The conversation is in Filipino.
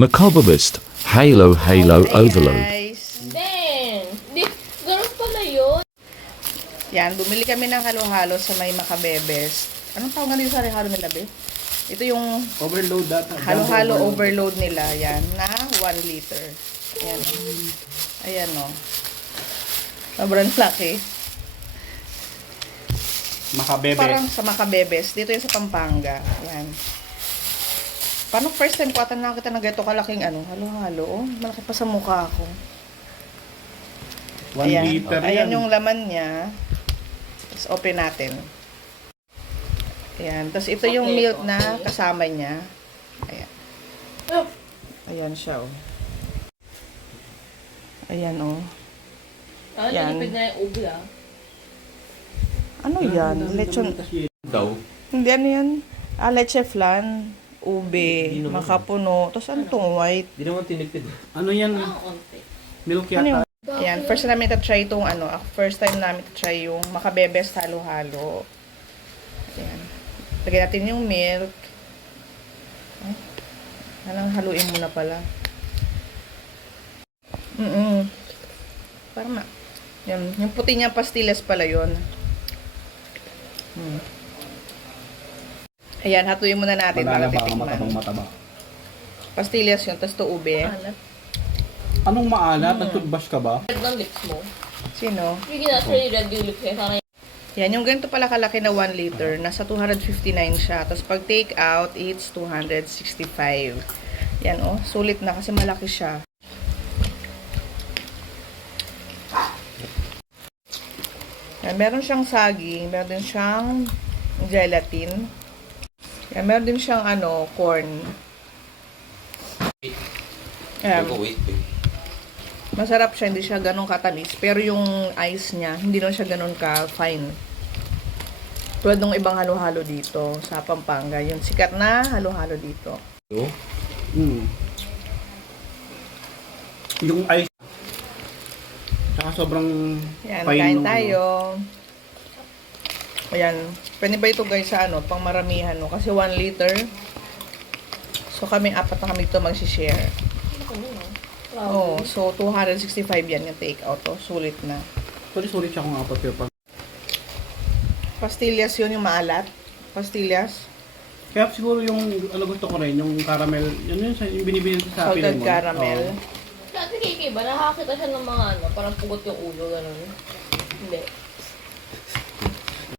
Macabrist, Halo Overload. Guys. Then, ganun pala yun. Yan, bumili kami ng halo-halo sa may Macabebes. Anong tawag nga dito sa halo nila, be? Ito yung Overload data. halo-halo overload nila. Yan, na 1 liter. Ayan. Ayan, o. Sobrang laki. Macabebe. Parang sa Macabebes. Dito yung sa Pampanga. Yan. Paano first time ko ata nakita ng ganito kalaking halo-halo? Oh, malaki pa sa mukha ko. 1 liter Ayan yan. yung laman niya. Tapos open natin. Ayan. Tapos ito yung milk na kasama niya. Ayan. Ayan siya, oh. Ayan, oh. Yan. Nilipid na yung ubi, ah. Ano yan? Lechon. Daw. Hindi, ano yan? Leche flan. Ube. Makapuno. Tapos ano itong white? Di naman tinipid. Ano yan? Konti. Milk Ano yung... yata. Ayan. First namin try itong first time namin try yung Macabebes halo-halo. Ayan. Lagyan natin yung milk. Ay. Anong haluin muna pala. Parang yan. Yung puti niya pastillas pala yun. Ayan, hatuin muna natin para titikman. Mataba. Pastillas yun, tapos to ube. Alat. Anong maalat? Nag-toothbrush ka ba? Red ng lips mo. Sino? Hindi na actually red yung lips eh. Sana Yan, yung ganito pala kalaki na 1 liter, nasa 259 siya. Tapos pag take out, it's 265. Yan, oh. Sulit na kasi malaki siya. Yan, meron siyang saging, meron din siyang gelatin. Yan, meron din siyang corn. Wait. Masarap siya, hindi siya ganun katamis. Pero yung ice niya, hindi naman siya ganun ka-fine. Tulad ng ibang halo-halo dito sa Pampanga. Yung sikat na halo-halo dito. Yung ice. Tsaka sobrang Yan, fine kain nung tayo. Ayan. Pwede ba ito guys sa pang maramihan, no? Kasi 1 liter. So kami, 4 na kami ito mag-share. Oh, so 265 yan yung take out. Oh, sulit na. Sulit siya kung apat yun. Pastillas yun yung maalat. Pastillas. Kaya siguro yung gusto ko rin, yung caramel, yun yung binibili sa Shopee Salted mo. caramel. Oo. Dati kay ba, nakakita siya ng mga parang pugot yung ulo, gano'n. Hindi.